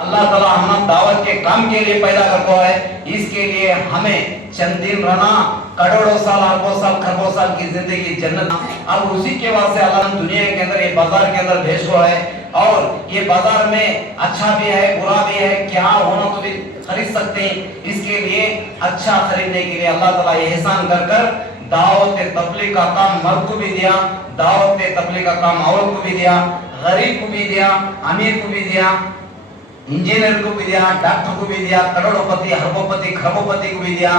اللہ تعالیٰ ہمیں دعوت کے کام کے لیے پیدا کرتا ہے، اس کے لیے ہمیں چند دن رہنا، کروڑوں سال، اربوں سال، خربوں سال کی زندگی جنت، اب اسی کے واسطے اللہ نے دنیا کے اندر یہ بازار کے اندر بھیجا ہے، اور یہ بازار میں اچھا بھی ہے برا بھی ہے، کیا ہونا تو بھی خرید سکتے ہیں، اس کے لیے اچھا خریدنے کے لیے اللہ تعالیٰ یہ احسان کر کر دعوت تبلیغ کا کام مرد کو بھی دیا، دعوت تبلیغ کا کام عورت کو بھی دیا، غریب کو بھی دیا، امیر کو بھی دیا، انجینئر کو بھی دیا، ڈاکٹر کو بھی دیا، کروڑوں پتی، اربوں پتی، خربوں پتی کو بھی دیا،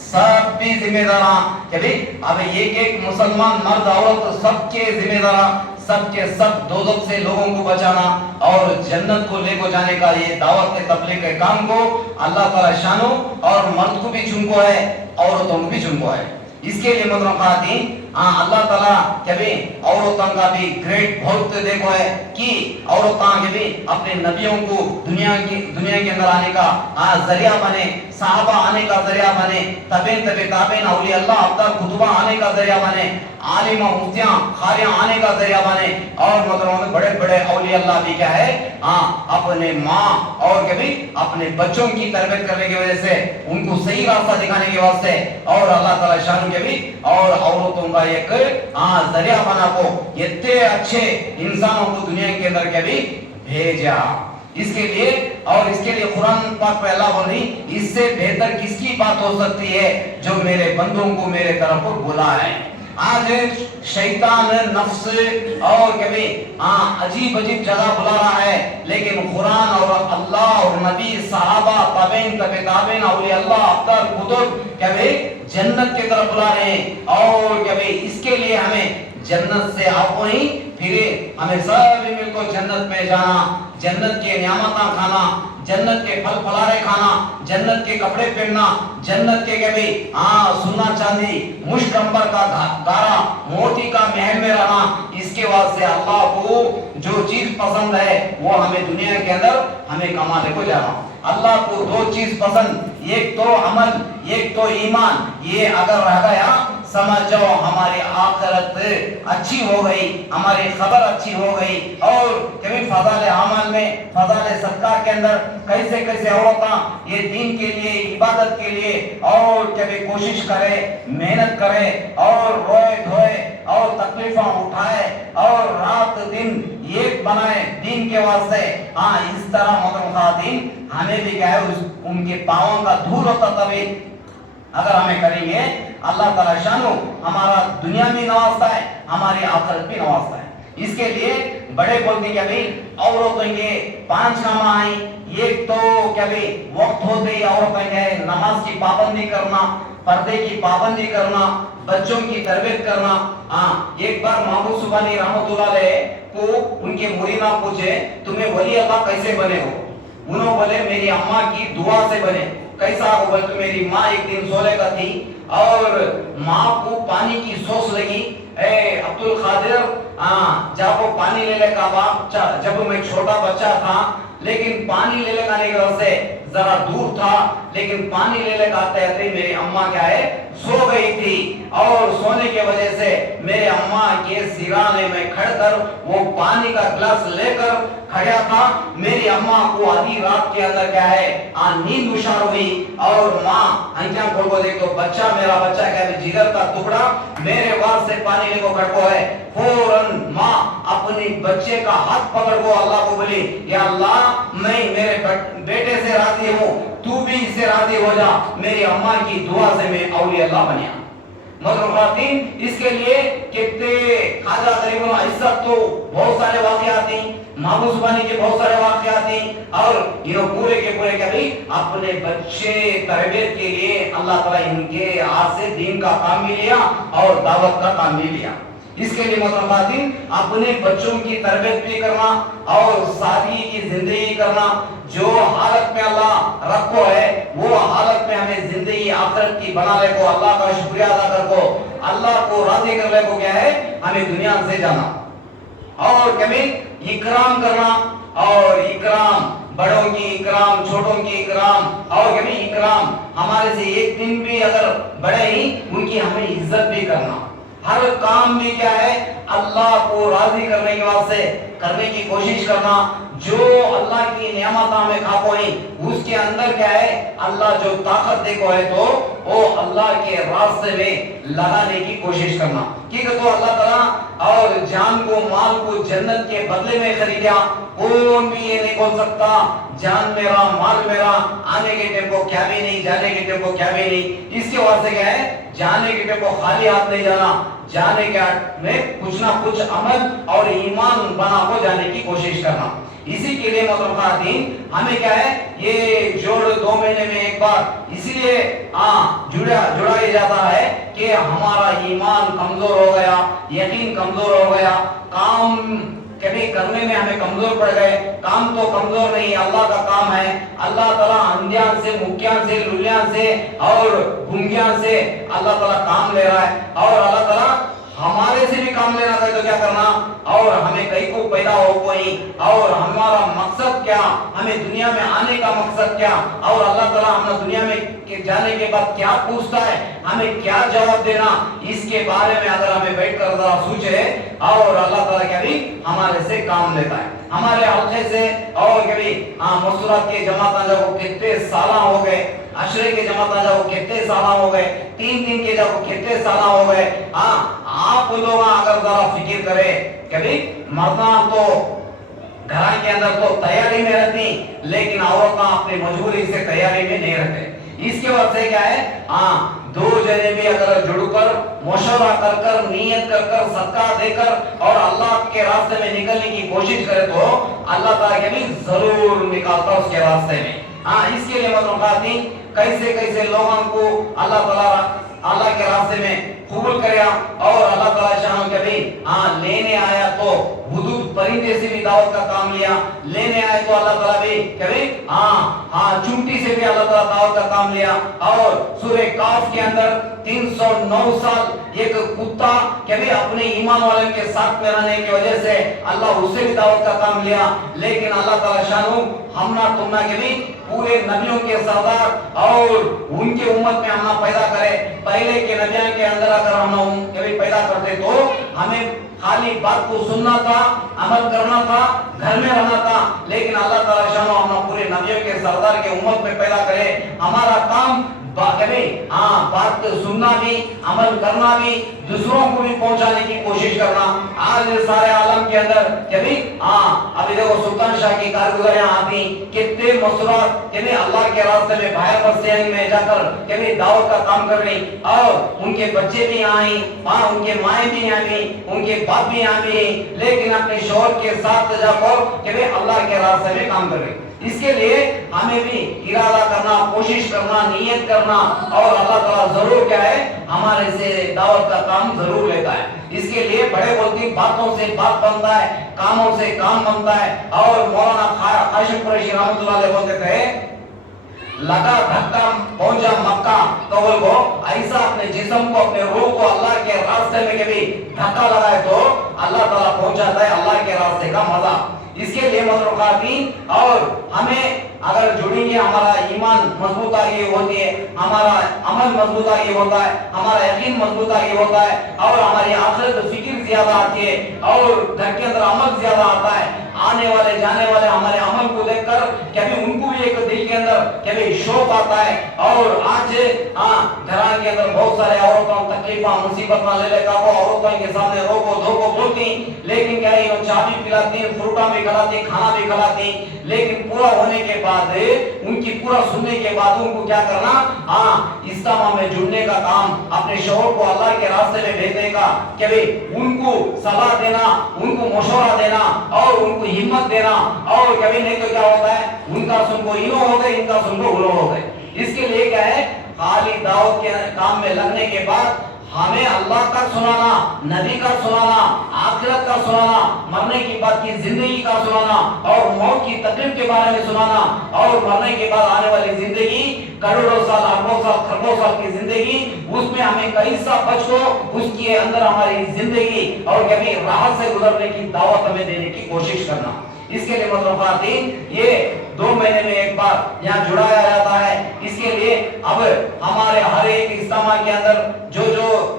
سب بھی ذمہ دار کہ اب ایک ایک مسلمان مرد عورت سب کے ذمہ دار، سب کے سب دوزخ سے لوگوں کو بچانا اور جنت کو لے کو جانے کا یہ دعوت تبلیغ کے کام کو اللہ تعالیٰ شانو اور مرد کو بھی چنکو ہے، عورتوں کو بھی چنکو ہے۔ اس کے لیے محترم خواتین اللہ تعالیٰ کبھی عورتوں کا بھی گریٹ بہت دیکھو ہے کہ عورتوں کے بھی اپنے نبیوں کو دنیا کے اندر آنے کا ذریعہ بنے، صحابہ آنے کا ذریعہ بنے، تابعین اولیاء اللہ ابدال کتبہ آنے کا ذریعہ بنے، عالمہ مفتیاں قاریاں آنے کا ذریعہ بنے، اور محترم بڑے بڑے اولیاء اللہ بھی کیا ہے اپنے ماں اور کبھی اپنے بچوں کی تربیت کرنے کی وجہ سے ان کو صحیح راستہ دکھانے کے واسطے اور اللہ تعالیٰ شان کے بھی اور عورتوں کا ایک ذریعہ بنا کو اتنے اچھے انسانوں کو دنیا کے اندر کے بھی بھیجا۔ اس کے لیے اور اس کے لیے قرآن پاک پہ اللہ بول رہی اس سے بہتر کس کی بات ہو سکتی ہے جو میرے بندوں کو میرے طرف بلا ہے۔ آج شیطان نفس اور کبھی عجیب عجیب جگہ بلا رہا ہے، لیکن قرآن اور اللہ اور نبی صحابہ تابعین اولیاء اللہ ابدال کتب کبھی جنت کی طرف بلا رہے ہیں، اور کبھی اس کے لیے ہمیں جنت سے آپ وہیں پھرے، ہمیں سب مل کو جنت میں جانا، جنت کے نعمتاں کھانا، جنت کے پھل پھلارے کھانا، جنت کے کپڑے پہننا، جنت کے کبھی سونا چاندی مشک عنبر کا گارا موتی کا محل میں رہنا۔ اس کے واسطے اللہ کو جو چیز پسند ہے وہ ہمیں دنیا کے اندر ہمیں کمانے کو جانا۔ اللہ کو دو چیز پسند، ایک تو عمل، ایک تو ایمان، یہ اگر رہ گیا سمجھ جاؤ ہماری آخرت اچھی ہو گئی، ہماری خبر اچھی ہو گئی۔ اور کبھی فضائل اعمال میں فضائل صدقہ کے اندر کیسے کیسے عورتاں یہ دین کے لیے عبادت کے لیے اور کبھی کوشش کرے، محنت کرے اور روئے دھوئے اور تکلیفاں اٹھائے اور رات دن ایک بنائے دین کے واسطے۔ اس طرح محترم خواتین ہمیں بھی کیا ہے ان کے پاؤں کا دھول ہوتا تبھی اگر ہمیں کریں گے اللہ تعالیٰ شانو ہمارا دنیا بھی نوازتا ہے، ہماری آخرت بھی نوازتا ہے۔ اس کے لیے بڑے بولتے کہ ابھی عورتوں کے 5 کام آئیں، ایک تو کہ ابھی وقت ہوتے ہی عورتوں کے نماز کی پابندی کرنا، پردے کی پابندی کرنا، بچوں کی تربیت کرنا۔ ایک بار محمود سبحانی رحمۃ اللہ علیہ کو ان کے مریداں پوچھے تمہیں ولی اللہ کیسے بنے ہو؟ انہوں بولے میری اماں کی دعا سے بنے۔ کیسا ہو؟ بولے تو میری ماں ایک دن سولے کا تھی اور ماں کو پانی کی سوس لگی، اے عبد القادر جب وہ پانی لے لے کا جب میں چھوٹا بچہ تھا لیکن پانی لے لے کھانے کے وجہ سے ذرا دور تھا، لیکن پانی لے لے کھاتے آتے میری اماں کیا ہے سو گئی تھی، اور سونے کی وجہ سے میرے اماں کے سرانے میں کھڑ کر وہ پانی کا گلاس لے کر کھڑا تھا۔ میری اماں کو آدھی رات کے اندر کیا ہے نیند اشار ہوئی، اور ماں انجام کھول کو دیکھ تو بچہ میرا بچہ کیا ہے جگر کا ٹکڑا میرے واسطے پانی لے کو کھڑکو ہے۔ فوراً ماں اپنی بچے کا ہاتھ پکڑ کو اللہ کو بولی یا اللہ میں میرے بیٹے سے راضی ہوں، تو بھی اس سے راضی ہو جا۔ میری اماں کی دعا سے میں اولیاء اللہ بنیا۔ محترم خواتین اس کے لیے کتنے خواجہ غریب عزت تو بہت سارے واقعات ہیں، محمود سبحانی کے بہت سارے واقعات ہیں، اور یہ پورے کے پورے کبھی اپنے بچے تربیت کے لیے اللہ تعالیٰ ان کے ہاتھ سے دین کا کام بھی لیا اور دعوت کا کام بھی لیا۔ اس کے لیے محترم خواتین اپنے بچوں کی تربیت بھی کرنا اور سادگی کی زندگی کرنا، جو حالت میں اللہ رکھو ہے وہ حالت میں ہمیں زندگی آخرت کی بنا لے کو، اللہ کا شکریہ ادا کر کو، اللہ کو راضی کر لے کو کیا ہے ہمیں دنیا سے جانا، اور کبھی اکرام کرنا، اور اکرام بڑوں کی اکرام، چھوٹوں کی اکرام، اور کبھی اکرام ہمارے سے ایک دن بھی اگر بڑے ہی ان کی ہمیں عزت بھی کرنا۔ ہر کام بھی کیا ہے اللہ کو راضی کرنے کے واسطے کرنے کی کوشش کرنا. جو اللہ کی نعمت ہمیں کھا کوئی اس کے اندر کیا ہے اللہ جو طاقت دے کو ہے تو وہ اللہ کے راستے میں لگانے کی کوشش کرنا. ٹھیک ہے, تو اللہ تعالیٰ اور جان کو مال کو جنت کے بدلے میں خریدا. کون بھی یہ نہیں بول سکتا جان میرا مال میرا, آنے کے ٹائم کو کیا بھی نہیں, جانے کے ٹائم کو کیا بھی نہیں. اس کے واسطے کیا ہے جانے کے ٹائم کو خالی ہاتھ نہیں جانا, جانے کے میں کچھ نہ کچھ عمل اور ایمان بنا کو جانے کی کوشش کرنا. اسی کے لیے محترم خواتین ہمیں کیا ہے یہ جوڑ 2 مہینے میں ایک بار اسی لیے جڑایا جاتا ہے کہ ہمارا ایمان کمزور ہو گیا, یقین کمزور ہو گیا, کام کبھی کرنے میں ہمیں کمزور پڑ گئے. کام تو کمزور نہیں, اللہ کا کام ہے. اللہ تعالیٰ اندھیان سے, مکیان سے, لولیان سے اور گنگیان سے اللہ تعالیٰ کام لے رہا ہے. اور اللہ تعالیٰ ہمارے سے بھی کام لینا ہے تو کیا کرنا, اور ہمیں کہیں کو پیدا ہو کوئی, اور ہمارا مقصد کیا, ہمیں دنیا میں آنے کا مقصد کیا, اور اللہ تعالیٰ ہمیں دنیا میں جانے کے بعد کیا پوچھتا ہے, ہمیں کیا جواب دینا, اس کے بارے میں اگر ہمیں بیٹھ کر ذرا سوچے, اور اللہ تعالیٰ کیا بھی ہمارے سے کام لیتا ہے. ہمارے حلقے سے اور کبھی مسورات کے جماعت جب کتنے سالہ ہو گئے, عشرے کے جماعت جب کتنے سالہ ہو گئے, 3 دن کے جب کتنے سالہ ہو گئے. آپ لوگ اگر ذرا فکر کرے, کبھی مردہ تو گھر کے اندر تو تیاری میں رہتی, لیکن عورتیں اپنی مجبوری سے تیاری میں نہیں رہتے. اس کے وجہ سے کیا ہے 2 جنے بھی اگر جڑ کر مشورہ کر نیت کر صدقہ دے کر اور اللہ کے راستے میں نکلنے کی کوشش کرے تو اللہ تعالیٰ کے بھی ضرور نکالتا اس کے راستے میں. اس کے لیے محترم خواتین کیسے لوگوں کو اللہ تعالیٰ اللہ کے راستے میں قبول کریا, اور اللہ تعالیٰ شان کبھی لینے آیا تو حدود پرندے سے بھی دعوت کا کام لیا, لینے آئے تو اللہ تعالیٰ بھی کبھی چونٹی سے بھی اللہ تعالیٰ دعوت کا کام لیا. اور سورہ کاف کے اندر 309 سال ایک کتا کبھی اپنے ایمان والے کے ساتھ میں رہنے کی وجہ سے اللہ اس سے بھی دعوت کا کام لیا. لیکن اللہ تعالیٰ شانو ہمنا تمنا کے بھی پورے نبیوں کے سردار اور ان کے امت میں ہمنا پیدا کرے. پہلے کے نبیوں کے اندر اگر ہم کبھی پیدا کرتے تو ہمیں خالی بات کو سننا تھا, عمل کرنا تھا, گھر میں رہنا تھا. لیکن اللہ تعالیٰ شانو ہمنا پورے نبیوں کے سردار کے امت میں پیدا کرے. ہمارا کام بات سننا بھی, عمل کرنا بھی, دوسروں کو بھی پہنچانے کی کوشش کرنا. آج سارے عالم کے اندر کبھی ابھی دیکھو سلطان شاہ کی کارگزاریاں آتی, کتنے مسورات کبھی اللہ کے راستے میں باہر بستیاں میں جا کر کبھی دعوت کا کام کر رہی, اور ان کے بچے بھی آئیں, ان کے مائیں بھی آئیں, ان کے باپ بھی آئیں, لیکن اپنے شوہر کے ساتھ جا کر کبھی اللہ کے راستے میں کام کر رہی. اس کے لیے ہمیں بھی ارادہ کرنا, کوشش کرنا, نیت کرنا, اور اللہ تعالیٰ ضرور کیا ہے ہمارے سے دعوت کا کام ضرور لیتا ہے. اس کے لیے بڑے بولتی باتوں سے بات بنتا ہے, کاموں سے کام بنتا ہے. اور مولانا قاسم قریشی رحمۃ اللہ علیہ بولتے تھے لگا دھکا پہنچا مکہ تو وہ ایسا اپنے جسم کو اپنے روح کو اللہ کے راستے میں کبھی دھکا لگائے تو اللہ تعالیٰ پہنچاتا ہے اللہ کے راستے کا مزہ. اس کے لیے محترم خواتین اور ہمیں اگر جڑیں گے ہمارا ایمان مضبوط آگے ہوتی ہے, ہمارا عمل مضبوط آگے ہوتا ہے, ہمارا یقین مضبوط آگے ہوتا ہے, اور ہماری آخرت فکر زیادہ آتی ہے, اور گھر کے اندر عمل زیادہ آتا ہے. آنے والے جانے والے ہمارے عمل کو دیکھ کر کبھی ان کو بھی ایک دل کے اندر کبھی شوق آتا ہے. اور آج گھران کے اندر بہت سارے عورتوں تکلیفاں مصیبت نہ لے لے کا وہ عورتوں کے سامنے روکو دھوکو بولتی, لیکن کیا ہے چائے بھی پلاتی, فروٹا بھی کھلاتی, کھانا بھی کھلاتی, لیکن پورا ہونے کے بعد ان کی پورا سننے کے بعد ان کو کیا کرنا استماع میں جڑنے کا کام, اپنے شوہر کو اللہ کے راستے میں بھیجنے کا, کبھی ان کو صلاح دینا, ان کو مشورہ دینا, اور ان کو ہمت دینا. اور کبھی نہیں تو کیا ہوتا ہے ان کا سن کو انو ہو گئے, ان کا سن کو انو ہو گئے. اس کے لیے کیا ہے خالی دعوت کے کام میں لگنے کے بعد ہمیں اللہ کا سنانا, نبی کا سنانا, آخرت کا سنانا, مرنے کے بعد کی زندگی کا سنانا, اور موت کی تکلیف کے بارے میں سنانا, اور مرنے کے بعد آنے والی زندگی کروڑوں سال, اربوں سال, خربوں سال کی زندگی, اس میں ہمیں کیسا بچ کو اس کے اندر ہماری زندگی اور کبھی راحت سے گزرنے کی دعوت ہمیں دینے کی کوشش کرنا. اس کے لیے محترم خواتین یہ 2 مہینے میں ایک بار یہاں جڑایا جاتا ہے. اس کے لیے اب ہمارے ہر ایک اجتماع کے اندر جو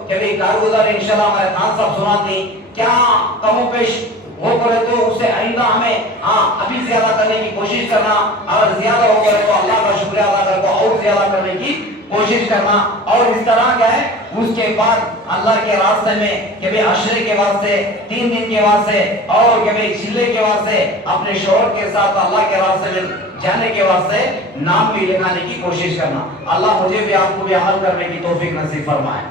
کہ بھی کارگزار انشاءاللہ ہمارے خان صاحب سناتی کیا کم و پیش ہو کرے تو اسے آئندہ ہمیں ابھی زیادہ کرنے کی کوشش کرنا، اگر زیادہ ہو کرے تو اللہ کا شکریہ ادا کر کو اور زیادہ کرنے کی کوشش کرنا، اور اس طرح کیا ہے اس کے بعد اللہ کے راستے میں کہ بھی عشرے کے واسطے 3 دن کے واسطے اور کہ بھی چلے کے واسطے اپنے شوہر کے ساتھ اللہ کے راستے میں جانے کے واسطے نام بھی لکھانے کی کوشش کرنا۔ اللہ مجھے بھی آپ کو بھی عمل کرنے کی توفیق نصیب فرمائے۔